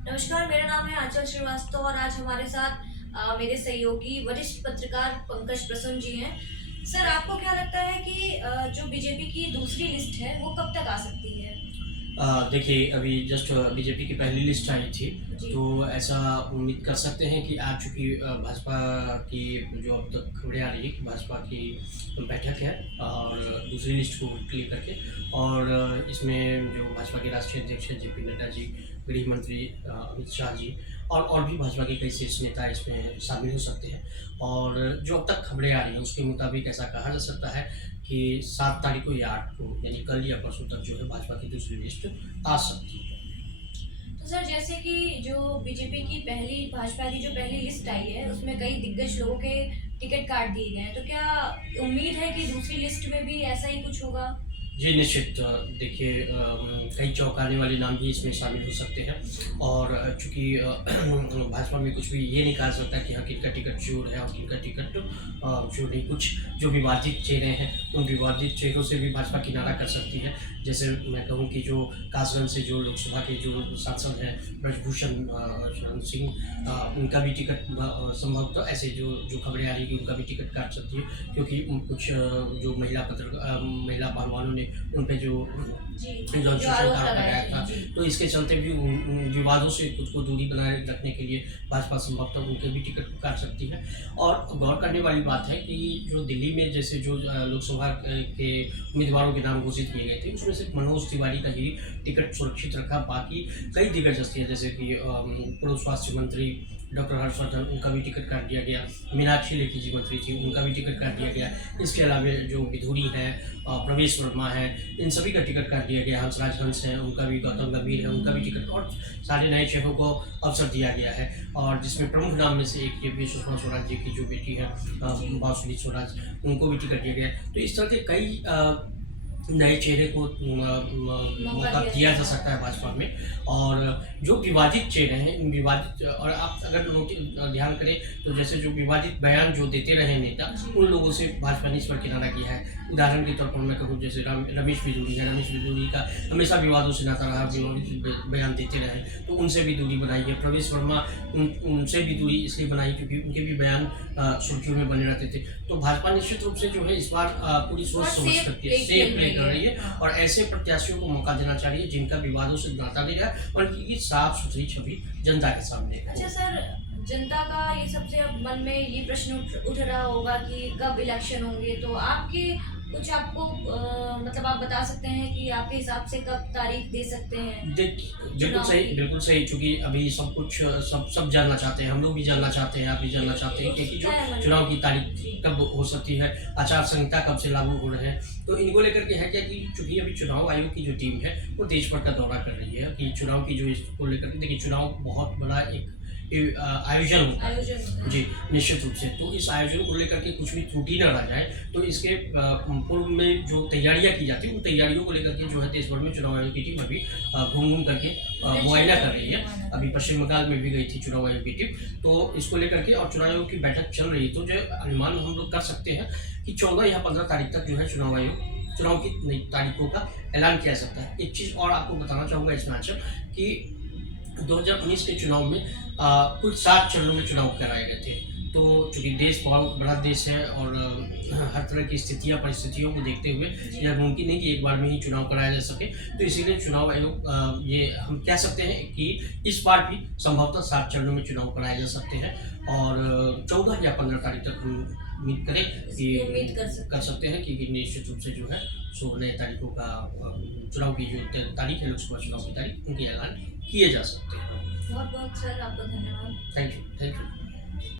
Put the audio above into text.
नमस्कार, मेरा नाम है आंचल श्रीवास्तव और आज हमारे साथ मेरे सहयोगी वरिष्ठ पत्रकार पंकज प्रसन्न जी हैं। सर, आपको क्या लगता है कि जो बीजेपी की दूसरी लिस्ट है, वो कब तक आ सकती है? देखिए, अभी जस्ट बीजेपी की पहली लिस्ट आई थी, जी। तो ऐसा उम्मीद कर सकते हैं कि आज चूँकि भाजपा की जो अब तक खबरें आ रही है कि भाजपा की बैठक है और दूसरी लिस्ट को लेकर के, और इसमें जो भाजपा के राष्ट्रीय अध्यक्ष हैं जेपी नड्डा जी, गृह मंत्री अमित शाह जी और भी भाजपा के कई शीर्ष नेता इसमें शामिल हो सकते हैं। और जो अब तक खबरें आ रही हैं उसके मुताबिक ऐसा कहा जा सकता है कि 7 तारीख को या 8 को, यानी कल या परसों तक जो है भाजपा की दूसरी लिस्ट आ सकती है। तो सर, जैसे कि जो बीजेपी की भाजपा की जो पहली लिस्ट आई है, उसमें कई दिग्गज लोगों के टिकट काट दिए गए हैं। तो क्या उम्मीद है कि दूसरी लिस्ट में भी ऐसा ही कुछ होगा? जी, निश्चित। देखिए, कई चौंकाने वाले नाम भी इसमें शामिल हो सकते हैं, और चूँकि भाजपा में कुछ भी ये नहीं कहा सकता कि हाँ, किनका टिकट चोर है और किनका टिकट चोर नहीं। कुछ जो विवादित चेहरे हैं, उन विवादित चेहरों से भी भाजपा किनारा कर सकती है। जैसे मैं कहूँ कि जो कासगंज से जो लोकसभा के जो सांसद हैं ब्रजभूषण शरण सिंह, उनका भी टिकट संभवतः ऐसे जो जो खबरें आ रही हैं कि उनका भी टिकट काट सकती है, क्योंकि कुछ जो महिला पहलवानों ने उन पे जो जी, जॉनसन जो का आरोप आरोप लगाए लगाया थे। था, जी। तो इसके चलते भी उन विवादों से खुद को दूरी बनाए रखने के लिए भाजपा संभवतः उनके भी टिकट को काट सकती है। और गौर करने वाली बात है कि जो दिल्ली में जैसे जो लोकसभा के उम्मीदवारों के नाम घोषित किए गए थे, उसमें सिर्फ मनोज तिवारी का ही टिकट सुरक्षित रखा। बाकी कई दिग्गज हस्तियाँ जैसे कि पूर्व स्वास्थ्य मंत्री डॉक्टर हर्षवर्धन, उनका भी टिकट काट दिया गया। मीनाक्षी लेखी जी मंत्री थी, उनका भी टिकट काट दिया गया। इसके अलावा जो विधुरी हैं, प्रवेश वर्मा है, इन सभी का टिकट काट दिया गया। हंसराज हंस हैं, उनका भी, गौतम गंभीर है, उनका भी टिकट, और सारे नए चेहरों को अवसर दिया गया है। और जिसमें प्रमुख नाम में से एक ये भी सुषमा स्वराज जी की जो बेटी है बांसुरी स्वराज, उनको भी टिकट दिया गया है। तो इस तरह के कई नए चेहरे को मौका दिया जा सकता है भाजपा में। और जो विवादित चेहरे हैं, इन विवादित, और आप अगर ध्यान करें तो जैसे जो विवादित बयान जो देते रहे नेता, उन लोगों से भाजपा ने इस पर किनारा किया है। उदाहरण के तौर पर मैं कहूँ, जैसे रमेश बिधूरी है, रमेश बिधूरी का हमेशा विवादों से नाता रहा, विवादित बयान देते रहे, तो उनसे भी दूरी बनाई है। प्रवेश वर्मा, उनसे भी दूरी इसलिए बनाई क्योंकि उनके भी बयान सुर्खियों में बने रहते थे। तो भाजपा निश्चित रूप से जो है इस बार पूरी सोच समझ करती है, सेफ प्ले कर रही है, और ऐसे प्रत्याशियों को मौका देना चाहिए जिनका विवादों से नाता नहीं रहा और जिनकी साफ सुथरी छवि जनता के सामने है। अच्छा सर, जनता का ये सबसे अब मन में ये प्रश्न उठ रहा होगा कि कब इलेक्शन होंगे, तो आपके कुछ आपको मतलब आप बता सकते हैं कि आपके हिसाब से कब तारीख दे सकते हैं बिल्कुल चुनाव सही, की? बिल्कुल सही। चूँकि अभी सब कुछ सब जानना चाहते हैं, हम लोग भी जानना चाहते हैं, आप भी जानना चाहते हैं कि जो उत्सुकता है मन चुनाव की में। तारीख जी। कब हो सकती है, आचार संहिता कब से लागू हो रहे हैं। तो इनको लेकर के है क्या कि चूँकि अभी चुनाव आयोग की जो टीम है, वो देश भर का दौरा कर रही है कि चुनाव की जो इसको लेकर के, देखिए चुनाव बहुत बड़ा एक आयोजन होता है। आयोजन होता है। जी, निश्चित रूप से। तो इस आयोजन को लेकर के कुछ भी त्रुटि न रह जाए, तो इसके पूर्व में जो तैयारियाँ की जाती हैं, उन तैयारियों को लेकर के जो है देश भर में चुनाव आयोग की टीम अभी घूम-घूम करके मुआयना कर रही है। अभी पश्चिम बंगाल में भी गई थी चुनाव आयोग की टीम, तो इसको लेकर के, और चुनाव आयोग की बैठक चल रही है। तो जो अनुमान हम लोग कर सकते हैं कि 14 या 15 तारीख तक जो है चुनाव आयोग चुनाव की नई तारीखों का ऐलान किया जा सकता है। एक चीज़ और आपको बताना चाहूँगा इसमें आंचल, कि 2019 के चुनाव में कुल 7 चरणों में चुनाव कराए गए थे। तो चूँकि देश बहुत बड़ा देश है, और हर तरह की स्थितियाँ परिस्थितियों को देखते हुए यह मुमकिन नहीं कि एक बार में ही चुनाव कराया जा सके। तो इसीलिए चुनाव आयोग, ये हम कह सकते हैं कि इस बार भी संभवतः 7 चरणों में चुनाव कराए जा सकते हैं। और 14 या 15 तारीख तक हम उम्मीद करें उम्मीद कि कर सकते हैं कि निश्चित रूप से जो है 16 तारीखों का चुनाव की जो तारीख है, लोकसभा चुनाव की तारीख, उनके ऐलान किए जा सकते हैं। बहुत बहुत सर, आपका धन्यवाद। Thank you, thank you.